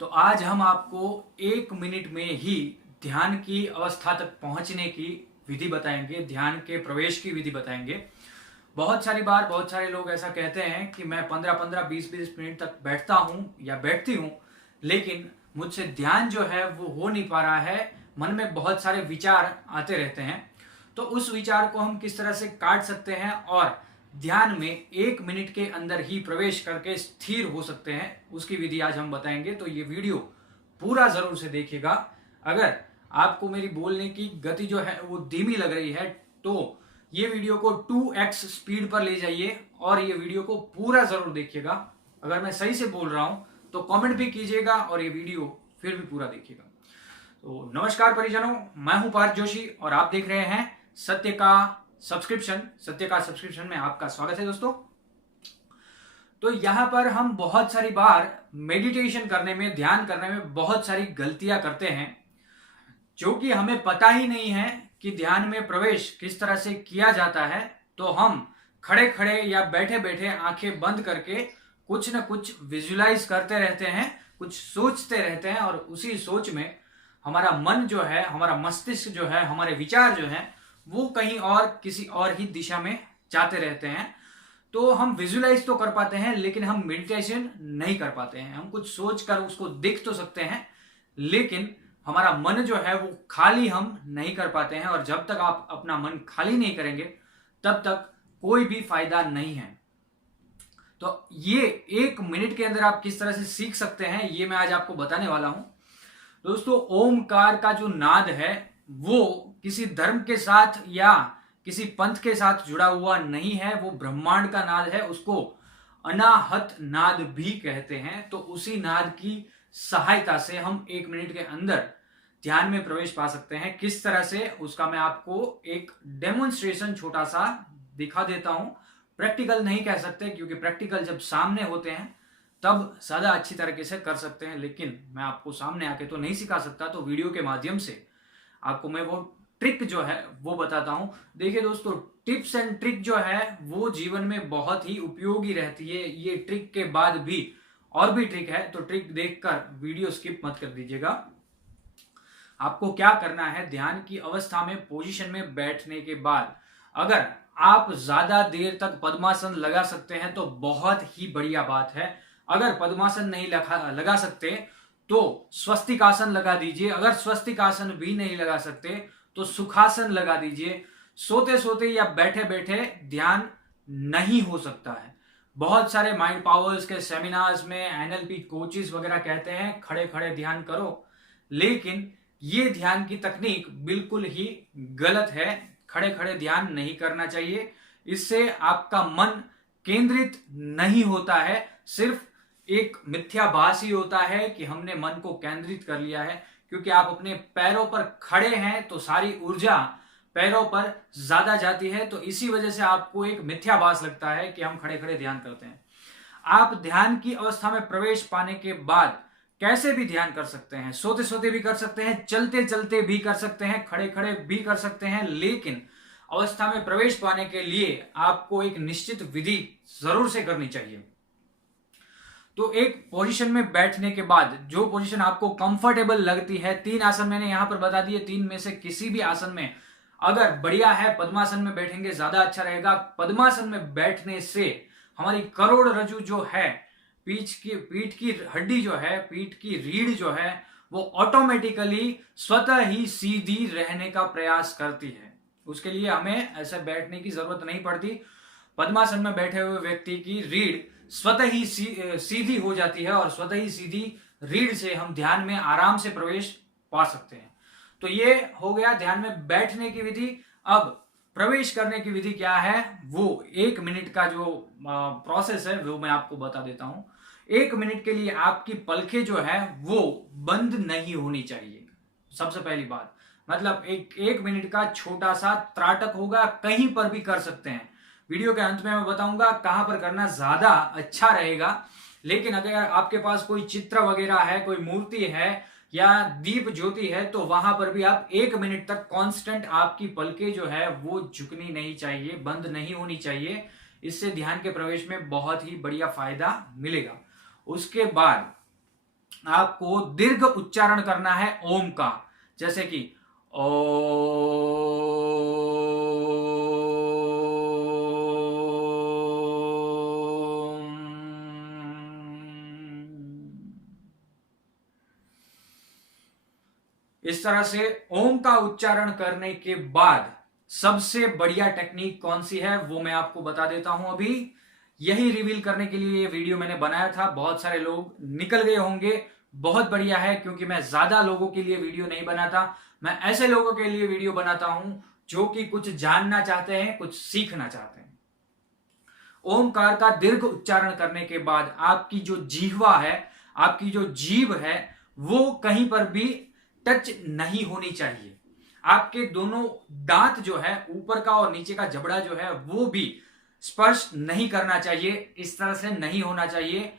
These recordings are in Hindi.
तो आज हम आपको 1 मिनट में ही ध्यान की अवस्था तक पहुंचने की विधि बताएंगे, ध्यान के प्रवेश की विधि बताएंगे। बहुत सारी बार बहुत सारे लोग ऐसा कहते हैं कि मैं 15-15, 20-20 मिनट तक बैठता हूं या बैठती हूं, लेकिन मुझसे ध्यान जो है वो हो नहीं पा रहा है। मन में बहुत सारे विचार आते रहते हैं। तो उस विचार को हम किस तरह से काट सकते हैं और ध्यान में 1 मिनट के अंदर ही प्रवेश करके स्थिर हो सकते हैं, उसकी विधि आज हम बताएंगे। तो ये वीडियो पूरा जरूर से देखिएगा। अगर आपको मेरी बोलने की गति जो है वो धीमी लग रही है तो ये वीडियो को 2x स्पीड पर ले जाइए और ये वीडियो को पूरा जरूर देखिएगा। अगर मैं सही से बोल रहा हूं तो कमेंट भी कीजिएगा और ये वीडियो फिर भी पूरा देखिएगा। तो नमस्कार परिजनों, मैं हूं पार्थ जोशी और आप देख रहे हैं सत्य का सब्सक्रिप्शन में आपका स्वागत है दोस्तों। तो यहां पर हम बहुत सारी बार मेडिटेशन करने में, ध्यान करने में बहुत सारी गलतियां करते हैं, जो कि हमें पता ही नहीं है कि ध्यान में प्रवेश किस तरह से किया जाता है। तो हम खड़े खड़े या बैठे बैठे आंखें बंद करके कुछ न कुछ विजुलाइज करते रहते हैं, कुछ सोचते रहते हैं और उसी सोच में हमारा मन जो है, हमारा मस्तिष्क जो है, हमारे विचार जो है वो कहीं और किसी और ही दिशा में जाते रहते हैं। तो हम विजुलाइज तो कर पाते हैं लेकिन हम मेडिटेशन नहीं कर पाते हैं। हम कुछ सोच कर उसको देख तो सकते हैं लेकिन हमारा मन जो है वो खाली हम नहीं कर पाते हैं। और जब तक आप अपना मन खाली नहीं करेंगे तब तक कोई भी फायदा नहीं है। तो ये 1 मिनट के अंदर आप किस तरह से सीख सकते हैं ये मैं आज आपको बताने वाला हूं। दोस्तों, ओमकार का जो नाद है वो किसी धर्म के साथ या किसी पंथ के साथ जुड़ा हुआ नहीं है, वो ब्रह्मांड का नाद है। उसको अनाहत नाद भी कहते हैं। तो उसी नाद की सहायता से हम 1 मिनट के अंदर ध्यान में प्रवेश पा सकते हैं। किस तरह से, उसका मैं आपको एक डेमोन्स्ट्रेशन छोटा सा दिखा देता हूं। प्रैक्टिकल नहीं कह सकते क्योंकि प्रैक्टिकल जब सामने होते हैं तब ज्यादा अच्छी तरीके से कर सकते हैं, लेकिन मैं आपको सामने आके तो नहीं सिखा सकता। तो वीडियो के माध्यम से आपको मैं वो ट्रिक जो है वो बताता हूं। देखिए दोस्तों, टिप्स एंड ट्रिक जो है वो जीवन में बहुत ही उपयोगी रहती है। ये ट्रिक के बाद भी और भी ट्रिक है, तो ट्रिक देखकर वीडियो स्किप मत कर दीजिएगा। आपको क्या करना है, ध्यान की अवस्था में पोजीशन में बैठने के बाद अगर आप ज्यादा देर तक पद्मासन लगा सकते हैं तो बहुत ही बढ़िया बात है। अगर पद्मासन नहीं लगा सकते तो स्वस्तिक आसन लगा दीजिए। अगर स्वस्तिक आसन भी नहीं लगा सकते तो सुखासन लगा दीजिए। सोते सोते या बैठे बैठे ध्यान नहीं हो सकता है। बहुत सारे माइंड पावर्स के सेमिनार्स में एनएलपी कोचेस वगैरह कहते हैं खड़े खड़े ध्यान करो, लेकिन ये ध्यान की तकनीक बिल्कुल ही गलत है। खड़े खड़े ध्यान नहीं करना चाहिए। इससे आपका मन केंद्रित नहीं होता है, सिर्फ एक मिथ्याभास ही होता है कि हमने मन को केंद्रित कर लिया है। क्योंकि आप अपने पैरों पर खड़े हैं तो सारी ऊर्जा पैरों पर ज्यादा जाती है, तो इसी वजह से आपको एक मिथ्याभास लगता है कि हम खड़े खड़े ध्यान करते हैं। आप ध्यान की अवस्था में प्रवेश पाने के बाद कैसे भी ध्यान कर सकते हैं। सोते सोते भी कर सकते हैं, चलते चलते भी कर सकते हैं, खड़े खड़े भी कर सकते हैं, लेकिन अवस्था में प्रवेश पाने के लिए आपको एक निश्चित विधि जरूर से करनी चाहिए। तो एक पोजीशन में बैठने के बाद जो पोजीशन आपको कंफर्टेबल लगती है, 3 आसन मैंने यहां पर बता दिए, 3 में से किसी भी आसन में अगर बढ़िया है पद्मासन में बैठेंगे ज्यादा अच्छा रहेगा। पद्मासन में बैठने से हमारी करोड़रज्जु जो है, पीठ की हड्डी जो है, पीठ की रीढ़ जो है वो ऑटोमेटिकली स्वतः ही सीधी रहने का प्रयास करती है। उसके लिए हमें ऐसे बैठने की जरूरत नहीं पड़ती। पद्मासन में बैठे हुए व्यक्ति की रीढ़ स्वतः ही सीधी हो जाती है और स्वतः ही सीधी रीढ़ से हम ध्यान में आराम से प्रवेश पा सकते हैं। तो ये हो गया ध्यान में बैठने की विधि। अब प्रवेश करने की विधि क्या है, वो 1 मिनट का जो प्रोसेस है वो मैं आपको बता देता हूं। 1 मिनट के लिए आपकी पलकें जो है वो बंद नहीं होनी चाहिए। सबसे पहली बात, मतलब एक मिनट का छोटा सा त्राटक होगा, कहीं पर भी कर सकते हैं। वीडियो के अंत में मैं बताऊंगा कहां पर करना ज्यादा अच्छा रहेगा। लेकिन अगर आपके पास कोई चित्र वगैरह है, कोई मूर्ति है या दीप ज्योति है, तो वहां पर भी आप 1 मिनट तक कांस्टेंट आपकी पलकें जो है वो झुकनी नहीं चाहिए, बंद नहीं होनी चाहिए। इससे ध्यान के प्रवेश में बहुत ही बढ़िया फायदा मिलेगा। उसके बाद आपको दीर्घ उच्चारण करना है ओम का, जैसे कि इस तरह से ओम का उच्चारण करने के बाद सबसे बढ़िया टेक्निक कौन सी है वो मैं आपको बता देता हूं। अभी यही रिवील करने के लिए ये वीडियो मैंने बनाया था। बहुत सारे लोग निकल गए होंगे, बहुत बढ़िया है, क्योंकि मैं ज्यादा लोगों के लिए वीडियो नहीं बनाता। मैं ऐसे लोगों के लिए वीडियो बनाता हूं जो कि कुछ जानना चाहते हैं, कुछ सीखना चाहते हैं। ओमकार का दीर्घ उच्चारण करने के बाद आपकी जो जिह्वा है, आपकी जो जीभ है, वो कहीं पर भी टच नहीं होनी चाहिए। आपके दोनों दांत जो है, ऊपर का और नीचे का जबड़ा जो है, वो भी स्पर्श नहीं करना चाहिए। इस तरह से नहीं होना चाहिए।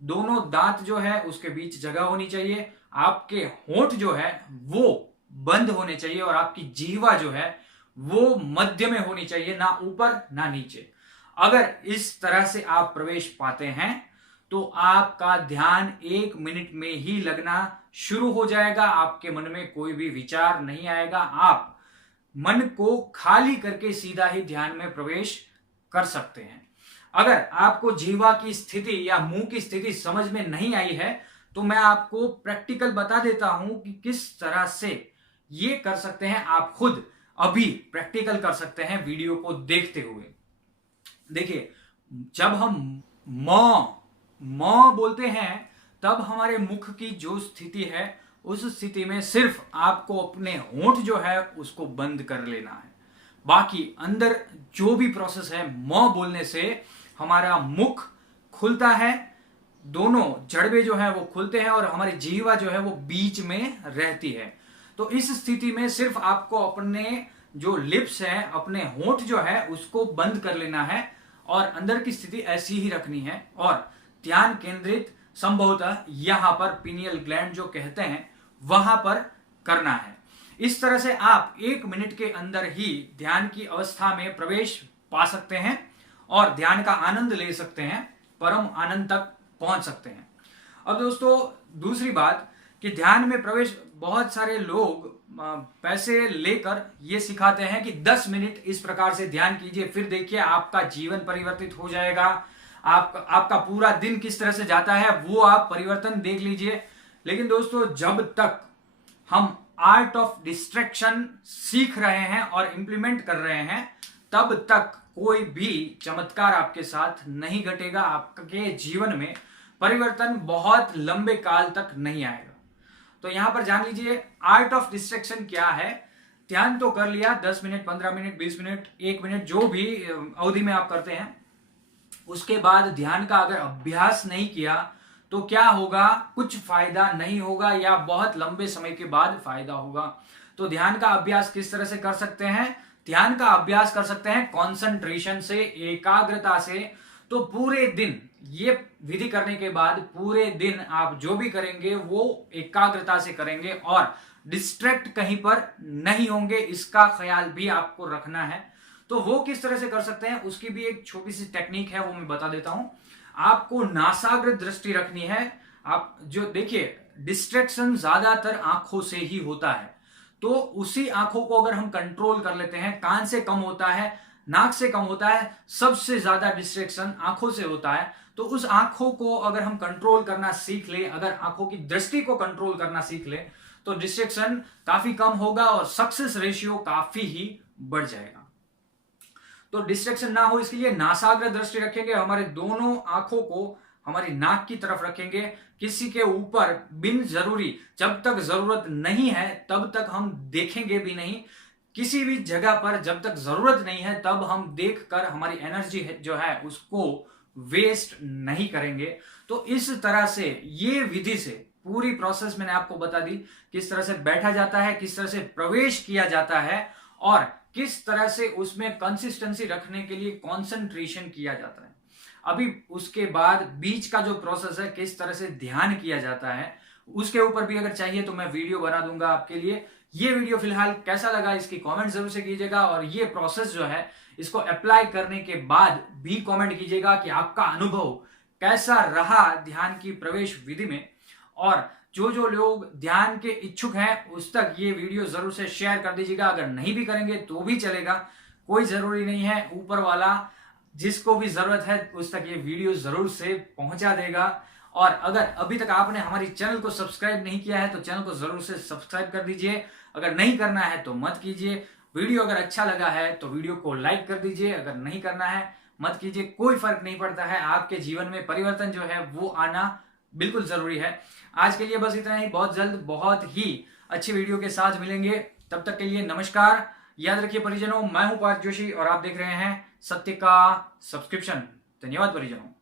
दोनों दांत जो है उसके बीच जगह होनी चाहिए। आपके होंठ जो है वो बंद होने चाहिए और आपकी जीह्वा जो है वो मध्य में होनी चाहिए, ना ऊपर ना नीचे। अगर इस तरह से आप प्रवेश पाते हैं तो आपका ध्यान 1 मिनट में ही लगना शुरू हो जाएगा। आपके मन में कोई भी विचार नहीं आएगा। आप मन को खाली करके सीधा ही ध्यान में प्रवेश कर सकते हैं। अगर आपको जीवा की स्थिति या मुंह की स्थिति समझ में नहीं आई है तो मैं आपको प्रैक्टिकल बता देता हूं कि किस तरह से ये कर सकते हैं। आप खुद अभी प्रैक्टिकल कर सकते हैं वीडियो को देखते हुए। देखिए, जब हम म बोलते हैं तब हमारे मुख की जो स्थिति है, उस स्थिति में सिर्फ आपको अपने होंठ जो है उसको बंद कर लेना है। बाकी अंदर जो भी प्रोसेस है, म बोलने से हमारा मुख खुलता है, दोनों जड़बे जो है वो खुलते हैं और हमारी जीवा जो है वो बीच में रहती है। तो इस स्थिति में सिर्फ आपको अपने जो लिप्स है, अपने होंठ जो है उसको बंद कर लेना है और अंदर की स्थिति ऐसी ही रखनी है और ध्यान केंद्रित संभवतः यहां पर पीनियल ग्लैंड जो कहते हैं वहां पर करना है। इस तरह से आप 1 मिनट के अंदर ही ध्यान की अवस्था में प्रवेश पा सकते हैं और ध्यान का आनंद ले सकते हैं, परम आनंद तक पहुंच सकते हैं। अब दोस्तों, दूसरी बात कि ध्यान में प्रवेश बहुत सारे लोग पैसे लेकर ये सिखाते हैं कि 10 मिनट इस प्रकार से ध्यान कीजिए, फिर देखिए आपका जीवन परिवर्तित हो जाएगा, आपका पूरा दिन किस तरह से जाता है वो आप परिवर्तन देख लीजिए। लेकिन दोस्तों, जब तक हम आर्ट ऑफ डिस्ट्रैक्शन सीख रहे हैं और इंप्लीमेंट कर रहे हैं, तब तक कोई भी चमत्कार आपके साथ नहीं घटेगा। आपके जीवन में परिवर्तन बहुत लंबे काल तक नहीं आएगा। तो यहां पर जान लीजिए आर्ट ऑफ डिस्ट्रैक्शन क्या है। ध्यान तो कर लिया, 10 मिनट, 15 मिनट, 20 मिनट, 1 मिनट, जो भी अवधि में आप करते हैं। उसके बाद ध्यान का अगर अभ्यास नहीं किया तो क्या होगा? कुछ फायदा नहीं होगा या बहुत लंबे समय के बाद फायदा होगा। तो ध्यान का अभ्यास किस तरह से कर सकते हैं? ध्यान का अभ्यास कर सकते हैं कॉन्सेंट्रेशन से, एकाग्रता से। तो पूरे दिन ये विधि करने के बाद पूरे दिन आप जो भी करेंगे वो एकाग्रता से करेंगे और डिस्ट्रैक्ट कहीं पर नहीं होंगे, इसका ख्याल भी आपको रखना है। तो वो किस तरह से कर सकते हैं उसकी भी एक छोटी सी टेक्निक है, वो मैं बता देता हूं। आपको नासाग्र दृष्टि रखनी है। आप जो देखिए, डिस्ट्रैक्शन ज्यादातर आंखों से ही होता है, तो उसी आंखों को अगर हम कंट्रोल कर लेते हैं, कान से कम होता है, नाक से कम होता है, सबसे ज्यादा डिस्ट्रैक्शन आंखों से होता है। तो उस आंखों को अगर हम कंट्रोल करना सीख ले, अगर आंखों की दृष्टि को कंट्रोल करना सीख ले, तो डिस्ट्रैक्शन काफी कम होगा और सक्सेस रेशियो काफी ही बढ़ जाएगा। तो डिस्ट्रैक्शन ना हो इसके लिए नासाग्र दृष्टि रखेंगे, हमारे दोनों आंखों को हमारी नाक की तरफ रखेंगे, किसी के ऊपर बिन जरूरी, जब तक जरूरत नहीं है तब तक हम देखेंगे भी नहीं। किसी भी जगह पर जब तक जरूरत नहीं है तब हम देखकर हमारी एनर्जी जो है उसको वेस्ट नहीं करेंगे। तो इस तरह से ये विधि से पूरी प्रोसेस मैंने आपको बता दी, किस तरह से बैठा जाता है, किस तरह से प्रवेश किया जाता है और किस तरह से उसमें कंसिस्टेंसी रखने के लिए कंसंट्रेशन किया जाता है। अभी उसके बाद बीच का जो प्रोसेस है, किस तरह से ध्यान किया जाता है, उसके ऊपर भी अगर चाहिए तो मैं वीडियो बना दूंगा आपके लिए। ये वीडियो फिलहाल कैसा लगा इसकी कमेंट जरूर से कीजिएगा और ये प्रोसेस जो है इसको अप्लाई करने के बाद भी कमेंट कीजिएगा कि आपका अनुभव कैसा रहा ध्यान की प्रवेश विधि में। और जो जो लोग ध्यान के इच्छुक हैं उस तक ये वीडियो जरूर से शेयर कर दीजिएगा। अगर नहीं भी करेंगे तो भी चलेगा, कोई जरूरी नहीं है, ऊपर वाला जिसको भी जरूरत है उस तक ये वीडियो जरूर से पहुंचा देगा। और अगर अभी तक आपने हमारी चैनल को सब्सक्राइब नहीं किया है तो चैनल को जरूर से सब्सक्राइब कर दीजिए। अगर नहीं करना है तो मत कीजिए। वीडियो अगर अच्छा लगा है तो वीडियो को लाइक कर दीजिए, अगर नहीं करना है मत कीजिए, कोई फर्क नहीं पड़ता है। आपके जीवन में परिवर्तन जो है वो आना बिल्कुल जरूरी है। आज के लिए बस इतना ही, बहुत जल्द बहुत ही अच्छी वीडियो के साथ मिलेंगे। तब तक के लिए नमस्कार। याद रखिए परिजनों, मैं हूं पार्थ जोशी और आप देख रहे हैं सत्य का सब्सक्रिप्शन। धन्यवाद परिजनों।